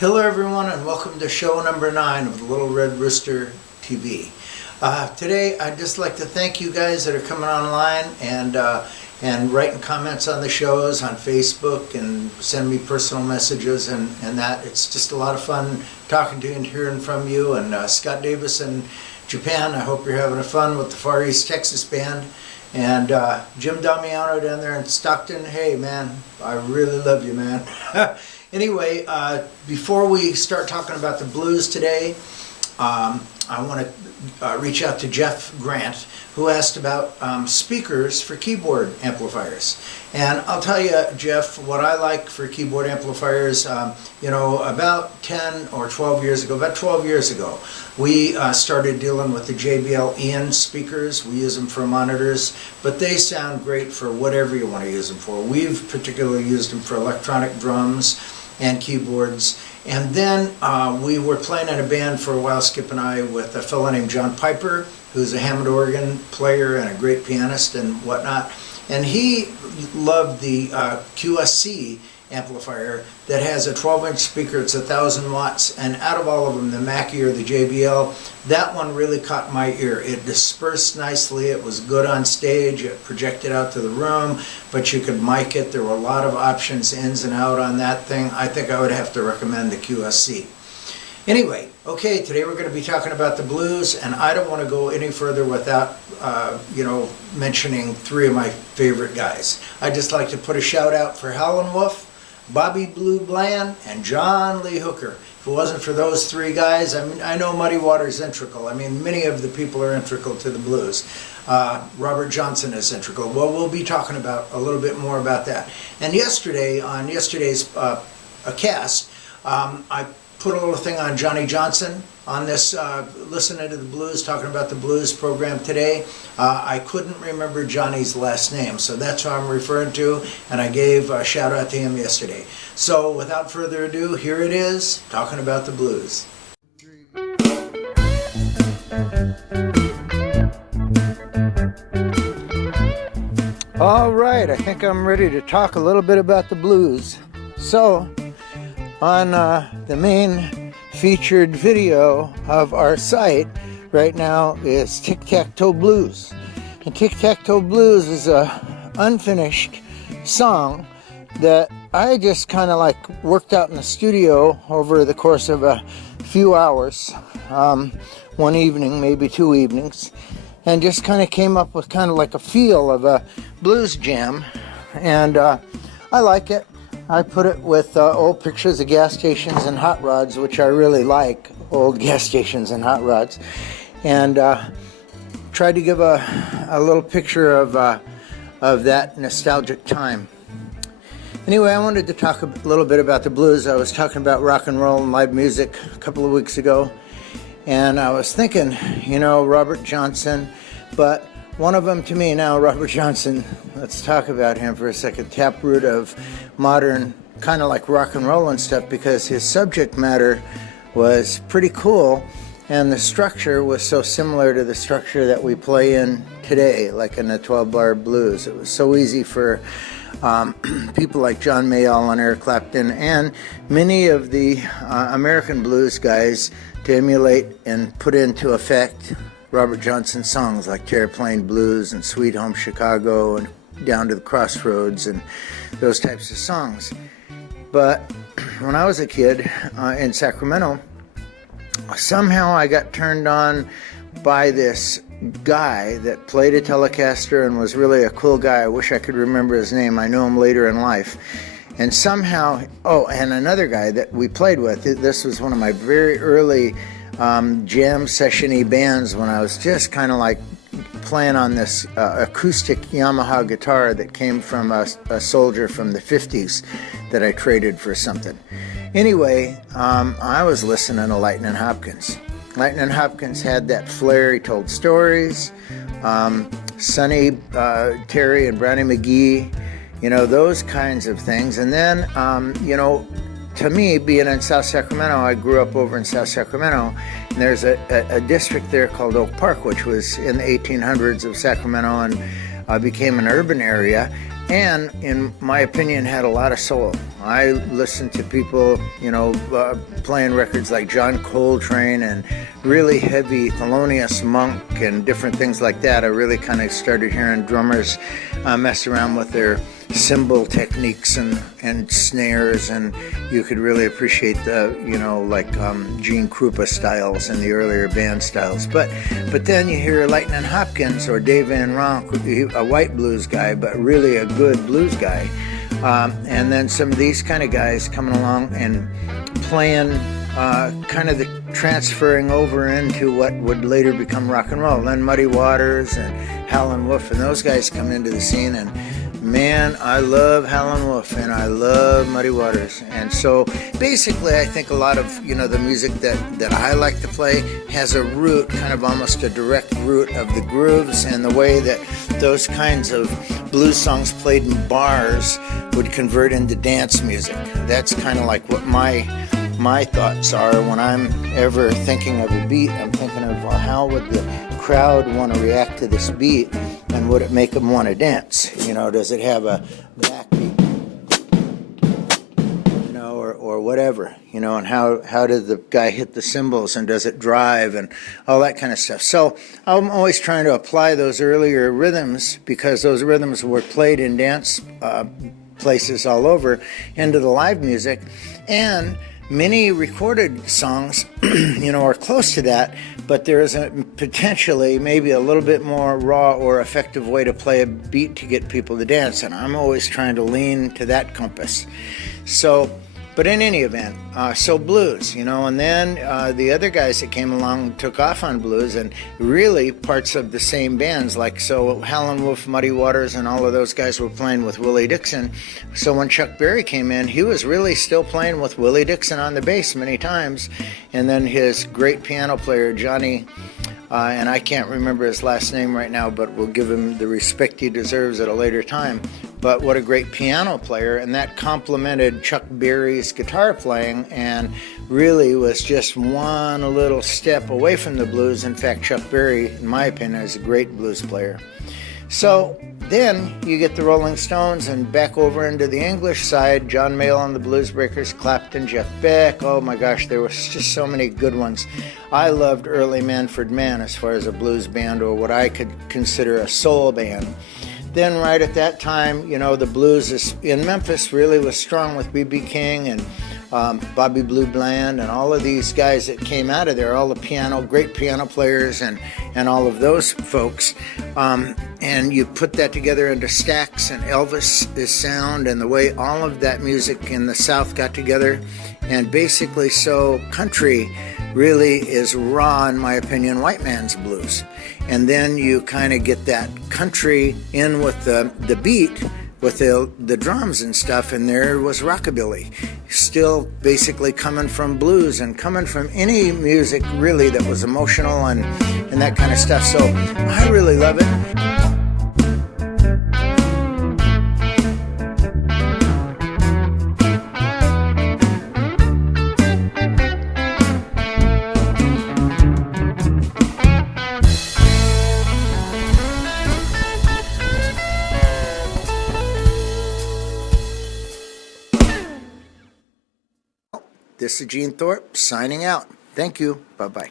Hello everyone and welcome to show number 9 of the Little Red Rooster TV. Today I'd just like to thank you guys that are coming online and writing comments on the shows on Facebook and send me personal messages and that. It's just a lot of fun talking to you and hearing from you. And Scott Davis in Japan, I hope you're having fun with the Far East Texas band. And Jim Damiano down there in Stockton, hey man, I really love you, man. Anyway, before we start talking about the blues today, I want to reach out to Jeff Grant, who asked about speakers for keyboard amplifiers. And I'll tell you, Jeff, what I like for keyboard amplifiers, about 10 or 12 years ago, we started dealing with the JBL Ian speakers. We use them for monitors, but they sound great for whatever you want to use them for. We've particularly used them for electronic drums and keyboards. And then we were playing in a band for a while, Skip and I, with a fellow named John Piper, who's a Hammond organ player and a great pianist and whatnot. And he loved the QSC amplifier that has a 12-inch speaker. It's 1,000 watts, and out of all of them, the Mackie or the JBL, that one really caught my ear. It dispersed nicely, it was good on stage, it projected out to the room, but you could mic it. There were a lot of options ins and out on that thing. I think I would have to recommend the QSC. Anyway, okay, today we're going to be talking about the blues, and I don't want to go any further without, mentioning three of my favorite guys. I'd just like to put a shout out for Howlin' Wolf, Bobby Blue Bland, and John Lee Hooker. If it wasn't for those three guys, I know Muddy Waters is integral. Many of the people are integral to the blues. Robert Johnson is integral. Well, we'll be talking about a little bit more about that. And yesterday, on yesterday's cast, I put a little thing on Johnny Johnson on this Listening to the Blues, talking about the blues program today. I couldn't remember Johnny's last name, so that's who I'm referring to, and I gave a shout out to him yesterday. So without further ado, here it is, talking about the blues. All right, I think I'm ready to talk a little bit about the blues. So, on the main featured video of our site right now is Tic Tac Toe Blues. And Tic Tac Toe Blues is a unfinished song that I just kind of like worked out in the studio over the course of a few hours, one evening, maybe two evenings, and just kind of came up with kind of like a feel of a blues jam. And I like it. I put it with old pictures of gas stations and hot rods, which I really like, old gas stations and hot rods, and tried to give a little picture of that nostalgic time. Anyway, I wanted to talk a little bit about the blues. I was talking about rock and roll and live music a couple of weeks ago, and I was thinking, Robert Johnson, but one of them to me now, Robert Johnson, let's talk about him for a second, taproot of modern, kind of like rock and roll and stuff, because his subject matter was pretty cool, and the structure was so similar to the structure that we play in today, like in the 12-bar blues. It was so easy for people like John Mayall and Eric Clapton and many of the American blues guys to emulate and put into effect Robert Johnson songs like Terraplane Blues and Sweet Home Chicago and Down to the Crossroads and those types of songs. But when I was a kid in Sacramento, somehow I got turned on by this guy that played a Telecaster and was really a cool guy. I wish I could remember his name. I knew him later in life. And somehow, and another guy that we played with, this was one of my very early jam session-y bands when I was just kind of like playing on this acoustic Yamaha guitar that came from a soldier from the 50s that I traded for something. Anyway, I was listening to Lightnin' Hopkins. Lightnin' Hopkins had that flair. He told stories. Sonny Terry and Brownie McGee, those kinds of things. And then, to me, being in South Sacramento, I grew up over in South Sacramento, and there's a district there called Oak Park, which was in the 1800s of Sacramento and became an urban area. and in my opinion had a lot of soul. I listened to people, you know, playing records like John Coltrane and really heavy Thelonious Monk and different things like that. I really kind of started hearing drummers mess around with their cymbal techniques and snares, and you could really appreciate the, you know, like Gene Krupa styles and the earlier band styles. But then you hear Lightnin' Hopkins or Dave Van Ronk, a white blues guy, but really a good blues guy. And then some of these kind of guys coming along and playing kind of the transferring over into what would later become rock and roll. Then Muddy Waters and Howlin' Wolf and those guys come into the scene, and man, I love Howlin' Wolf and I love Muddy Waters. And so basically I think a lot of, you know, the music that I like to play has a root, kind of almost a direct root of the grooves and the way that those kinds of blues songs played in bars would convert into dance music. That's kind of like what my thoughts are when I'm ever thinking of a beat. I'm thinking of, well, how would the crowd want to react to this beat, and would it make them want to dance? You know, does it have a backbeat, you know, or whatever, you know, and how did the guy hit the cymbals, and does it drive, and all that kind of stuff. So I'm always trying to apply those earlier rhythms, because those rhythms were played in dance places all over, into the live music. And many recorded songs, you know, are close to that, but there is a potentially maybe a little bit more raw or effective way to play a beat to get people to dance, and I'm always trying to lean to that compass. So, but in any event, so blues, you know, and then the other guys that came along took off on blues, and really parts of the same bands, like so Howlin' Wolf, Muddy Waters, and all of those guys were playing with Willie Dixon. So when Chuck Berry came in, he was really still playing with Willie Dixon on the bass many times, and then his great piano player Johnny, and I can't remember his last name right now, but we'll give him the respect he deserves at a later time. But what a great piano player, and that complemented Chuck Berry's guitar playing and really was just one little step away from the blues. In fact, Chuck Berry, in my opinion, is a great blues player. So then you get the Rolling Stones, and back over into the English side, John Mayall and the Blues Breakers, Clapton, Jeff Beck. Oh my gosh, there was just so many good ones. I loved early Manfred Mann as far as a blues band, or what I could consider a soul band. Then right at that time, you know, the blues in Memphis really was strong with B.B. King and Bobby Blue Bland and all of these guys that came out of there, all the great piano players and all of those folks. And you put that together into Stax and Elvis' sound and the way all of that music in the South got together. And basically, so country really is raw, in my opinion, white man's blues. And then you kind of get that country in with the beat, with the drums and stuff, and there was rockabilly, still basically coming from blues and coming from any music really that was emotional and that kind of stuff. So I really love it. This is Gene Thorpe signing out. Thank you. Bye-bye.